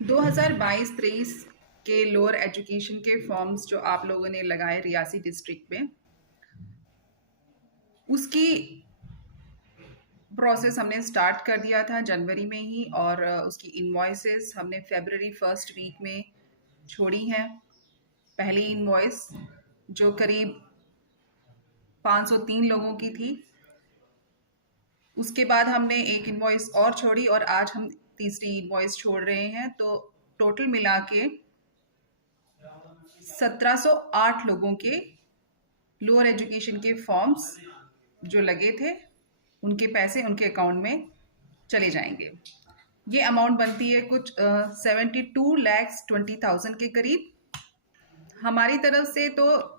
2022-23 के lower education के forms जो आप लोगों ने लगाए रियासी डिस्ट्रिक्ट में, उसकी प्रोसेस हमने स्टार्ट कर दिया था जनवरी में ही और उसकी इनवॉइसेस हमने फरवरी फर्स्ट वीक में छोड़ी हैं। पहली इनवॉइस जो करीब 503 लोगों की थी, उसके बाद हमने एक इनवॉइस और छोड़ी और आज हम तीसरी इनवॉइस छोड़ रहे हैं। तो टोटल मिला के 1708 लोगों के लोअर एजुकेशन के फॉर्म्स जो लगे थे, उनके पैसे उनके अकाउंट में चले जाएंगे। ये अमाउंट बनती है कुछ 72,20,000 के करीब। हमारी तरफ से तो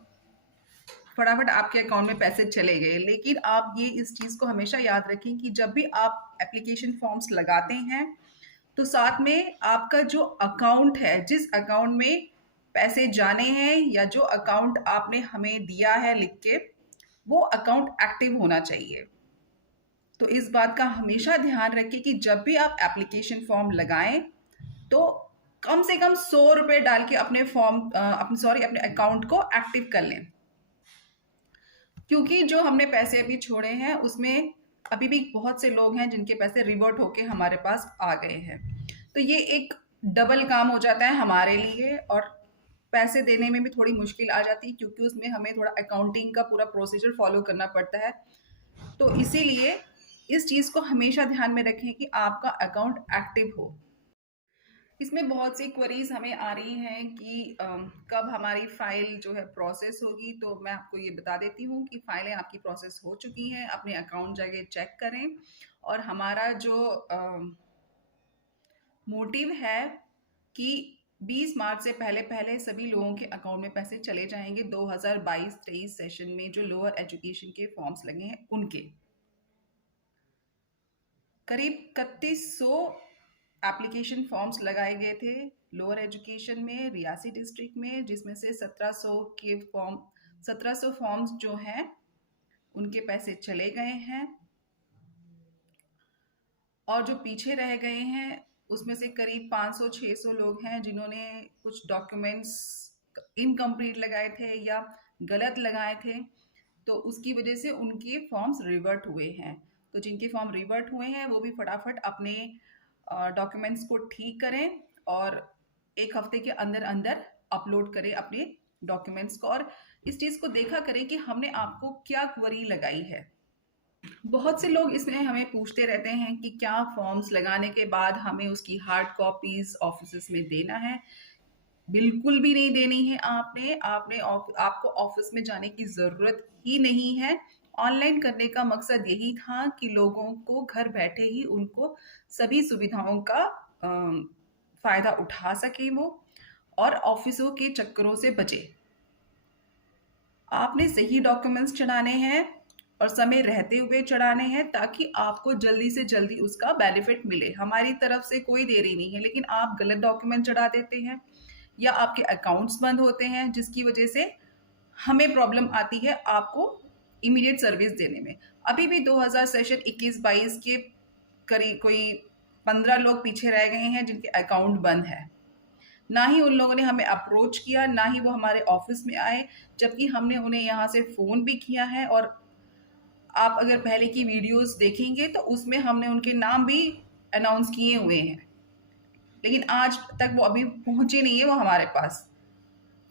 फटाफट आपके अकाउंट में पैसे चले गए, लेकिन आप ये इस चीज़ को हमेशा याद रखें कि जब भी आप एप्लीकेशन फॉर्म्स लगाते हैं तो साथ में आपका जो अकाउंट है, जिस अकाउंट में पैसे जाने हैं या जो अकाउंट आपने हमें दिया है लिख के, वो अकाउंट एक्टिव होना चाहिए। तो इस बात का हमेशा ध्यान रखें कि जब भी आप एप्लीकेशन फॉर्म लगाएं तो कम से कम 100 रुपये डाल के अपने अपने अकाउंट को एक्टिव कर लें, क्योंकि जो हमने पैसे अभी छोड़े हैं उसमें अभी भी बहुत से लोग हैं जिनके पैसे रिवर्ट होके हमारे पास आ गए हैं। तो ये एक डबल काम हो जाता है हमारे लिए और पैसे देने में भी थोड़ी मुश्किल आ जाती है, क्योंकि उसमें हमें थोड़ा अकाउंटिंग का पूरा प्रोसीजर फॉलो करना पड़ता है। तो इसीलिए इस चीज़ को हमेशा ध्यान में रखें कि आपका अकाउंट एक्टिव हो। इसमें बहुत सी क्वेरीज हमें आ रही हैं कि कब हमारी फाइल जो है प्रोसेस होगी। तो मैं आपको ये बता देती हूँ कि फाइलें आपकी प्रोसेस हो चुकी हैं। अपने अकाउंट जाके चेक करें और हमारा जो मोटिव है कि 20 मार्च से पहले पहले सभी लोगों के अकाउंट में पैसे चले जाएंगे 2022-23 सेशन में जो लोअर एजुकेशन के फॉर्म्स लगे हैं उनके। करीब 3100 एप्लीकेशन फॉर्म्स लगाए गए थे लोअर एजुकेशन में रियासी डिस्ट्रिक्ट में, जिसमें से 1700 फॉर्म्स जो हैं उनके पैसे चले गए हैं और जो पीछे रह गए हैं उसमें से करीब 500-600 लोग हैं जिन्होंने कुछ डॉक्यूमेंट्स इनकम्प्लीट लगाए थे या गलत लगाए थे, तो उसकी वजह से उनके फॉर्म्स रिवर्ट हुए हैं। तो जिनके फॉर्म रिवर्ट हुए हैं वो भी फटाफट अपने डॉक्यूमेंट्स को ठीक करें और एक हफ्ते के अंदर अंदर अपलोड करें अपने डॉक्यूमेंट्स को, और इस चीज़ को देखा करें कि हमने आपको क्या क्वेरी लगाई है। बहुत से लोग इसमें हमें पूछते रहते हैं कि क्या फॉर्म्स लगाने के बाद हमें उसकी हार्ड कॉपीज ऑफिस में देना है। बिल्कुल भी नहीं देनी है। आपको ऑफिस में जाने की ज़रूरत ही नहीं है। ऑनलाइन करने का मकसद यही था कि लोगों को घर बैठे ही उनको सभी सुविधाओं का फ़ायदा उठा सकें वो, और ऑफिसों के चक्करों से बचे। आपने सही डॉक्यूमेंट्स चढ़ाने हैं और समय रहते हुए चढ़ाने हैं ताकि आपको जल्दी से जल्दी उसका बेनिफिट मिले। हमारी तरफ से कोई देरी नहीं है, लेकिन आप गलत डॉक्यूमेंट चढ़ा देते हैं या आपके अकाउंट्स बंद होते हैं, जिसकी वजह से हमें प्रॉब्लम आती है आपको इमीडिएट सर्विस देने में। अभी भी 2000 सेशन 21-22 के करीब कोई 15 लोग पीछे रह गए हैं जिनके अकाउंट बंद है। ना ही उन लोगों ने हमें अप्रोच किया, ना ही वो हमारे ऑफिस में आए, जबकि हमने उन्हें यहाँ से फ़ोन भी किया है। और आप अगर पहले की वीडियोस देखेंगे तो उसमें हमने उनके नाम भी अनाउंस किए हुए हैं, लेकिन आज तक वो अभी पहुंचे नहीं है वो हमारे पास।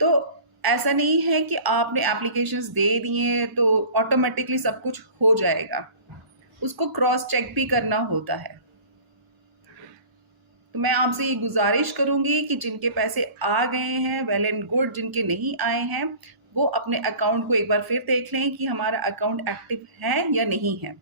तो ऐसा नहीं है कि आपने एप्लीकेशंस दे दिए तो ऑटोमेटिकली सब कुछ हो जाएगा, उसको क्रॉस चेक भी करना होता है। तो मैं आपसे ये गुजारिश करूंगी कि जिनके पैसे आ गए हैं वेल एंड गुड, जिनके नहीं आए हैं वो अपने अकाउंट को एक बार फिर देख लें कि हमारा अकाउंट एक्टिव है या नहीं है।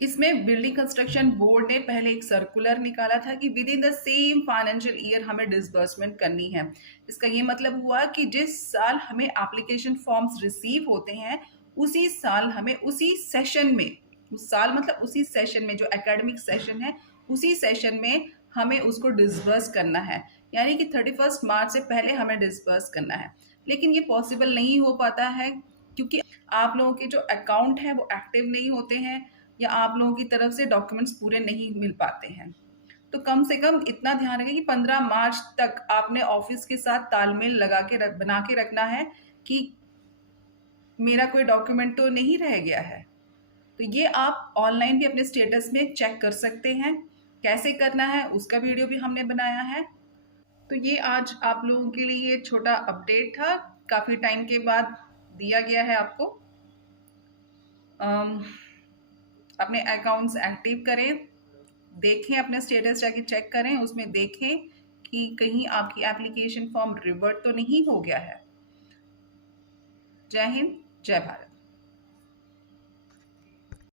इसमें बिल्डिंग कंस्ट्रक्शन बोर्ड ने पहले एक सर्कुलर निकाला था कि with in the same financial year हमें डिसबर्समेंट करनी है। इसका ये मतलब हुआ कि जिस साल हमें एप्लीकेशन फॉर्म्स रिसीव होते हैं उसी साल हमें उसी सेशन में, उस साल मतलब उसी सेशन में जो एकेडमिक सेशन है उसी सेशन में हमें उसको डिसबर्स करना है, यानी कि 31 मार्च से पहले हमें डिसबर्स करना है। लेकिन ये पॉसिबल नहीं हो पाता है क्योंकि आप लोगों के जो अकाउंट हैं वो एक्टिव नहीं होते हैं या आप लोगों की तरफ से डॉक्यूमेंट्स पूरे नहीं मिल पाते हैं। तो कम से कम इतना ध्यान रखें कि 15 मार्च तक आपने ऑफिस के साथ तालमेल बना के रखना है कि मेरा कोई डॉक्यूमेंट तो नहीं रह गया है। तो ये आप ऑनलाइन भी अपने स्टेटस में चेक कर सकते हैं। कैसे करना है उसका वीडियो भी हमने बनाया है। तो ये आज आप लोगों के लिए ये छोटा अपडेट था, काफ़ी टाइम के बाद दिया गया है आपको। अपने अकाउंट्स एक्टिव करें, देखें अपने स्टेटस जाके चेक करें, उसमें देखें कि कहीं आपकी एप्लीकेशन फॉर्म रिवर्ट तो नहीं हो गया है। जय हिंद, जय भारत।